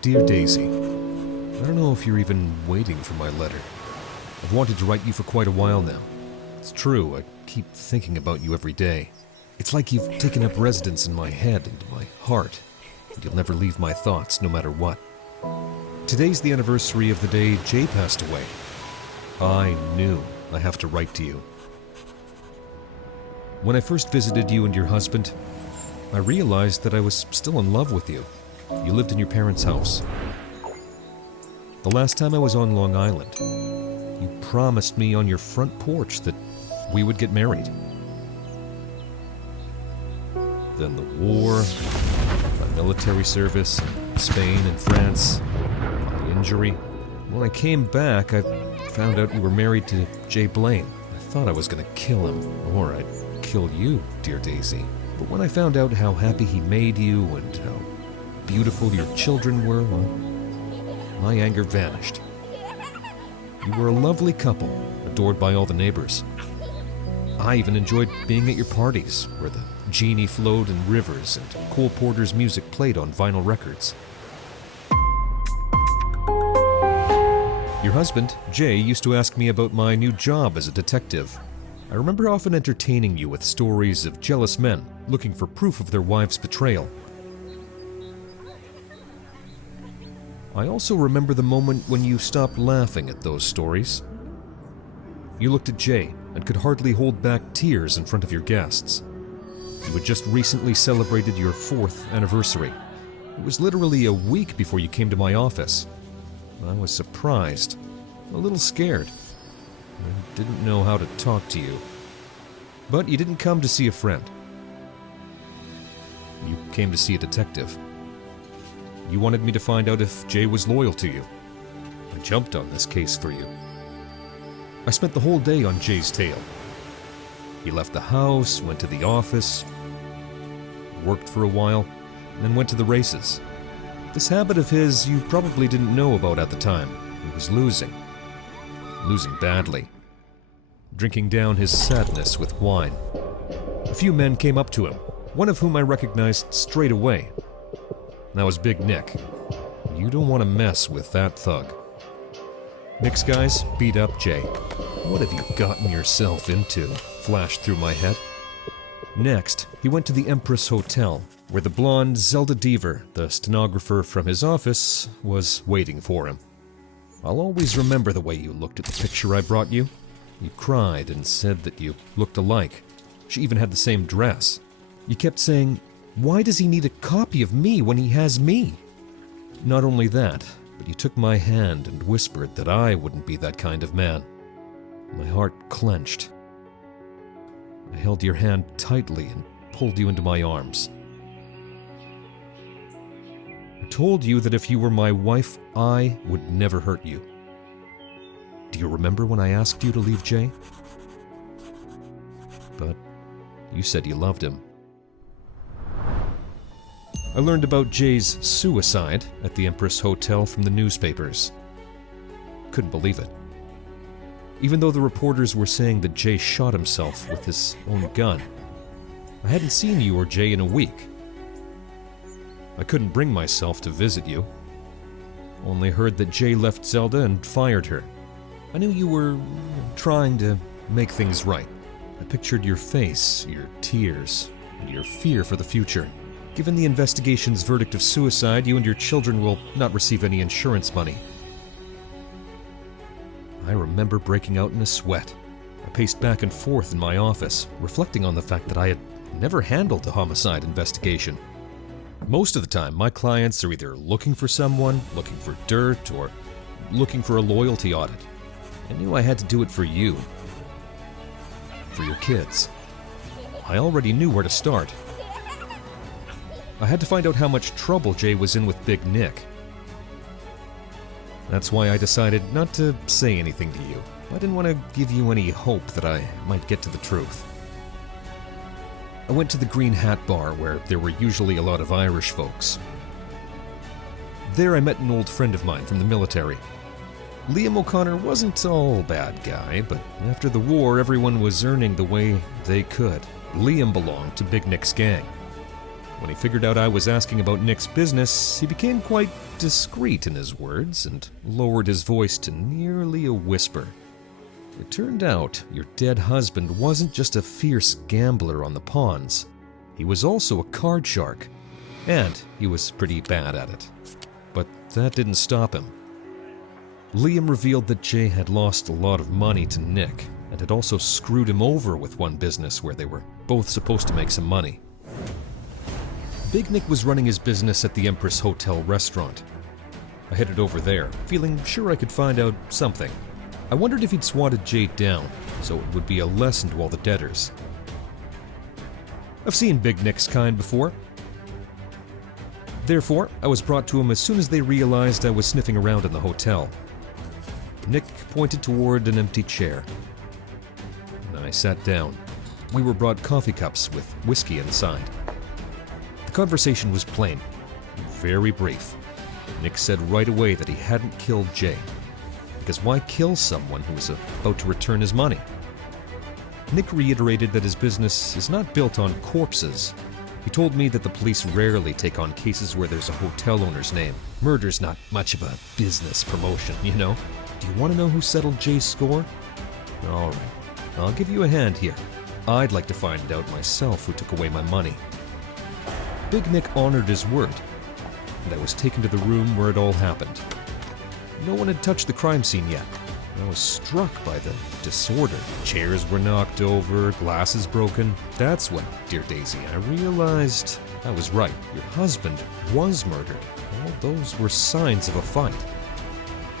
Dear Daisy, I don't know if you're even waiting for my letter. I've wanted to write you for quite a while now. It's true, I keep thinking about you every day. It's like you've taken up residence in my head and my heart, and you'll never leave my thoughts no matter what. Today's the anniversary of the day Jay passed away. I knew I have to write to you. When I first visited you and your husband, I realized that I was still in love with you. You lived in your parents' house. The last time I was on Long Island, you promised me on your front porch that we would get married. Then the war, my military service, Spain and France, my injury. When I came back, I found out you were married to Jay Blaine. I thought I was going to kill him, or I'd kill you, dear Daisy. But when I found out how happy he made you and how beautiful your children were, well, my anger vanished. You were a lovely couple, adored by all the neighbors. I even enjoyed being at your parties, where the genie flowed in rivers and Cole Porter's music played on vinyl records. Your husband, Jay, used to ask me about my new job as a detective. I remember often entertaining you with stories of jealous men looking for proof of their wives' betrayal. I also remember the moment when you stopped laughing at those stories. You looked at Jay and could hardly hold back tears in front of your guests. You had just recently celebrated your 4th anniversary. It was literally a week before you came to my office. I was surprised, a little scared. I didn't know how to talk to you. But you didn't come to see a friend. You came to see a detective. You wanted me to find out if Jay was loyal to you. I jumped on this case for you. I spent the whole day on Jay's tail. He left the house, went to the office, worked for a while, and then went to the races. This habit of his you probably didn't know about at the time. He was losing badly, drinking down his sadness with wine. A few men came up to him, one of whom I recognized straight away. That was Big Nick. You don't want to mess with that thug. Nick's guys beat up Jay. What have you gotten yourself into? Flashed through my head. Next, he went to the Empress Hotel, where the blonde Zelda Deaver, the stenographer from his office, was waiting for him. I'll always remember the way you looked at the picture I brought you. You cried and said that you looked alike. She even had the same dress. You kept saying, "Why does he need a copy of me when he has me?" Not only that, but you took my hand and whispered that I wouldn't be that kind of man. My heart clenched. I held your hand tightly and pulled you into my arms. I told you that if you were my wife, I would never hurt you. Do you remember when I asked you to leave Jay? But you said you loved him. I learned about Jay's suicide at the Empress Hotel from the newspapers. Couldn't believe it. Even though the reporters were saying that Jay shot himself with his own gun. I hadn't seen you or Jay in a week. I couldn't bring myself to visit you. Only heard that Jay left Zelda and fired her. I knew you were trying to make things right. I pictured your face, your tears, and your fear for the future. Given the investigation's verdict of suicide, you and your children will not receive any insurance money. I remember breaking out in a sweat. I paced back and forth in my office, reflecting on the fact that I had never handled a homicide investigation. Most of the time, my clients are either looking for someone, looking for dirt, or looking for a loyalty audit. I knew I had to do it for you. For your kids. I already knew where to start. I had to find out how much trouble Jay was in with Big Nick. That's why I decided not to say anything to you. I didn't want to give you any hope that I might get to the truth. I went to the Green Hat Bar, where there were usually a lot of Irish folks. There I met an old friend of mine from the military. Liam O'Connor wasn't all bad guy, but after the war everyone was earning the way they could. Liam belonged to Big Nick's gang. When he figured out I was asking about Nick's business, he became quite discreet in his words and lowered his voice to nearly a whisper. It turned out your dead husband wasn't just a fierce gambler on the pawns. He was also a card shark, and he was pretty bad at it. But that didn't stop him. Liam revealed that Jay had lost a lot of money to Nick, and had also screwed him over with one business where they were both supposed to make some money. Big Nick was running his business at the Empress Hotel restaurant. I headed over there, feeling sure I could find out something. I wondered if he'd swatted Jay down, so it would be a lesson to all the debtors. I've seen Big Nick's kind before. Therefore, I was brought to him as soon as they realized I was sniffing around in the hotel. Nick pointed toward an empty chair. I sat down. We were brought coffee cups with whiskey inside. The conversation was plain, very brief. Nick said right away that he hadn't killed Jay. Because why kill someone who was about to return his money? Nick reiterated that his business is not built on corpses. He told me that the police rarely take on cases where there's a hotel owner's name. Murder's not much of a business promotion, you know? Do you want to know who settled Jay's score? All right. I'll give you a hand here. I'd like to find out myself who took away my money. Big Nick honored his word, and I was taken to the room where it all happened. No one had touched the crime scene yet. I was struck by the disorder. Chairs were knocked over, glasses broken. That's when, dear Daisy, I realized I was right. Your husband was murdered. All those were signs of a fight.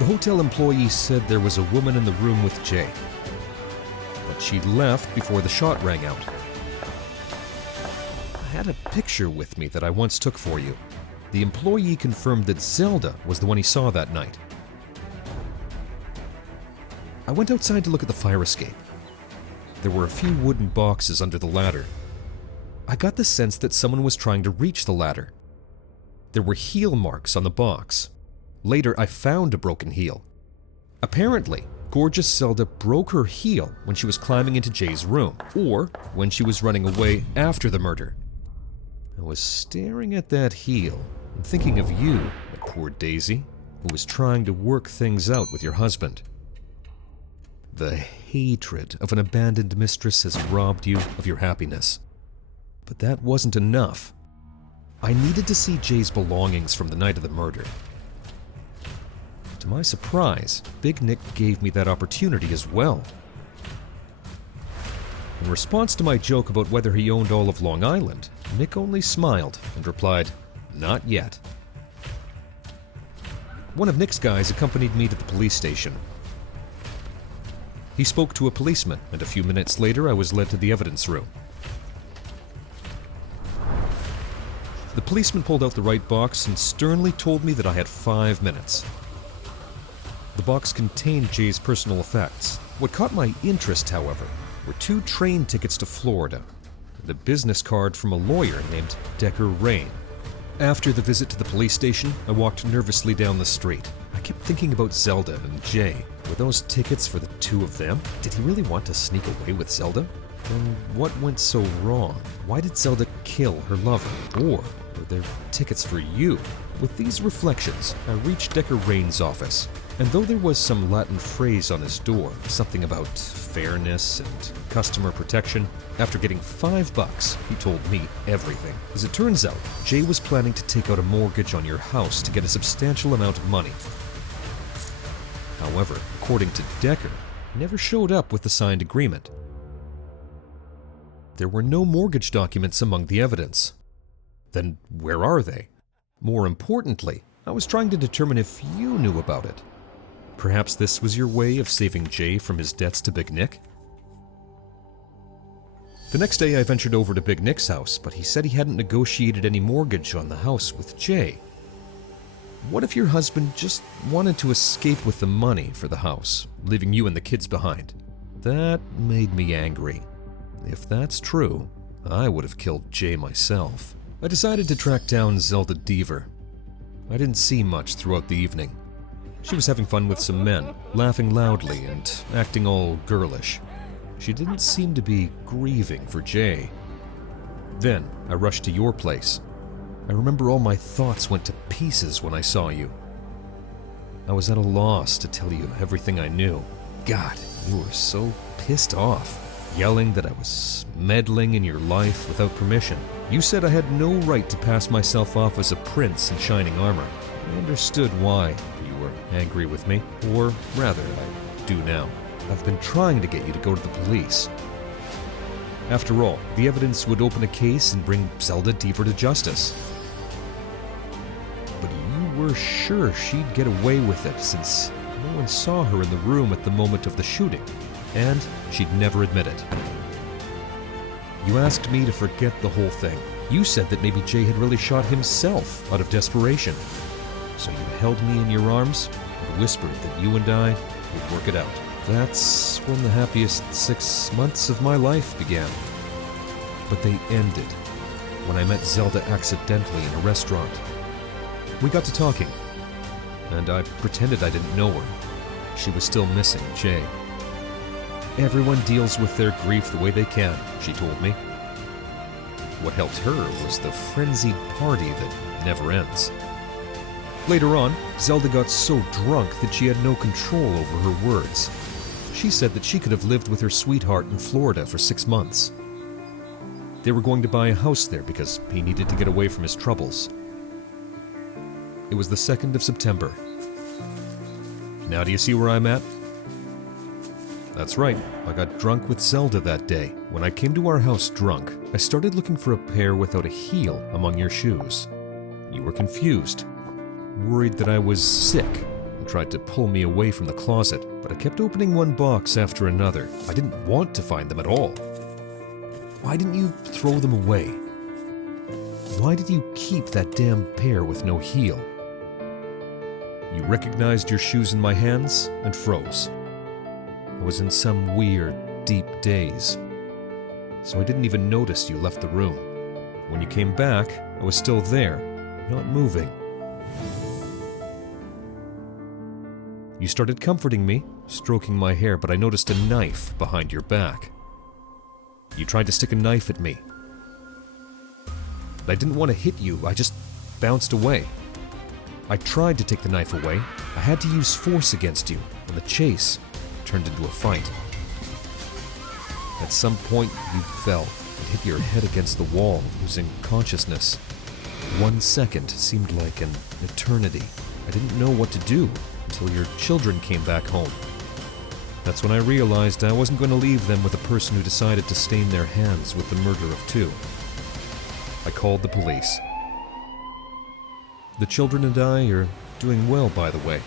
The hotel employee said there was a woman in the room with Jay. But she left before the shot rang out. I had a picture with me that I once took for you. The employee confirmed that Zelda was the one he saw that night. I went outside to look at the fire escape. There were a few wooden boxes under the ladder. I got the sense that someone was trying to reach the ladder. There were heel marks on the box. Later, I found a broken heel. Apparently, gorgeous Zelda broke her heel when she was climbing into Jay's room, or when she was running away after the murder. I was staring at that heel and thinking of you, my poor Daisy, who was trying to work things out with your husband. The hatred of an abandoned mistress has robbed you of your happiness. But that wasn't enough. I needed to see Jay's belongings from the night of the murder. To my surprise, Big Nick gave me that opportunity as well. In response to my joke about whether he owned all of Long Island, Nick only smiled and replied, "Not yet." One of Nick's guys accompanied me to the police station. He spoke to a policeman, and a few minutes later I was led to the evidence room. The policeman pulled out the right box and sternly told me that I had 5 minutes. The box contained Jay's personal effects. What caught my interest, however, were 2 train tickets to Florida and a business card from a lawyer named Decker Rain. After the visit to the police station, I walked nervously down the street. I kept thinking about Zelda and Jay. Were those tickets for the 2 of them? Did he really want to sneak away with Zelda? Then what went so wrong? Why did Zelda kill her lover? Or were there tickets for you? With these reflections, I reached Decker Rain's office, and though there was some Latin phrase on his door, something about fairness and customer protection, after getting $5, he told me everything. As it turns out, Jay was planning to take out a mortgage on your house to get a substantial amount of money. However, according to Decker, he never showed up with the signed agreement. There were no mortgage documents among the evidence. Then where are they? More importantly, I was trying to determine if you knew about it. Perhaps this was your way of saving Jay from his debts to Big Nick? The next day I ventured over to Big Nick's house, but he said he hadn't negotiated any mortgage on the house with Jay. What if your husband just wanted to escape with the money for the house, leaving you and the kids behind? That made me angry. If that's true, I would have killed Jay myself. I decided to track down Zelda Deaver. I didn't see much throughout the evening. She was having fun with some men, laughing loudly and acting all girlish. She didn't seem to be grieving for Jay. Then I rushed to your place, I remember all my thoughts went to pieces when I saw you. I was at a loss to tell you everything I knew. God, you were so pissed off, yelling that I was meddling in your life without permission. You said I had no right to pass myself off as a prince in shining armor. I understood why you were angry with me, or rather, I do now. I've been trying to get you to go to the police. After all, the evidence would open a case and bring Zelda deeper to justice. But you were sure she'd get away with it since no one saw her in the room at the moment of the shooting, and she'd never admit it. You asked me to forget the whole thing. You said that maybe Jay had really shot himself out of desperation. So you held me in your arms and whispered that you and I would work it out. That's when the happiest 6 months of my life began. But they ended when I met Zelda accidentally in a restaurant. We got to talking, and I pretended I didn't know her. She was still missing Jay. Everyone deals with their grief the way they can, she told me. What helped her was the frenzied party that never ends. Later on, Zelda got so drunk that she had no control over her words. She said that she could have lived with her sweetheart in Florida for 6 months. They were going to buy a house there because he needed to get away from his troubles. It was the 2nd of September. Now do you see where I'm at? That's right, I got drunk with Zelda that day. When I came to our house drunk, I started looking for a pair without a heel among your shoes. You were confused, worried that I was sick, and tried to pull me away from the closet, but I kept opening one box after another. I didn't want to find them at all. Why didn't you throw them away? Why did you keep that damn pair with no heel? You recognized your shoes in my hands and froze. I was in some weird, deep daze, so I didn't even notice you left the room. When you came back, I was still there, not moving. You started comforting me, stroking my hair, but I noticed a knife behind your back. You tried to stick a knife at me. But I didn't want to hit you, I just bounced away. I tried to take the knife away. I had to use force against you, and the chase turned into a fight. At some point, you fell and hit your head against the wall, losing consciousness. 1 second seemed like an eternity. I didn't know what to do until your children came back home. That's when I realized I wasn't going to leave them with a person who decided to stain their hands with the murder of 2. I called the police. The children and I are doing well, by the way.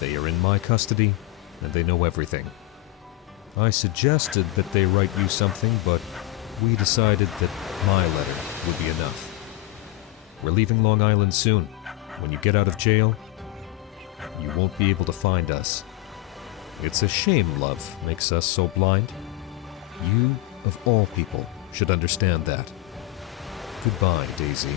They are in my custody, and they know everything. I suggested that they write you something, but we decided that my letter would be enough. We're leaving Long Island soon. When you get out of jail, you won't be able to find us. It's a shame love makes us so blind. You, of all people, should understand that. Goodbye, Daisy.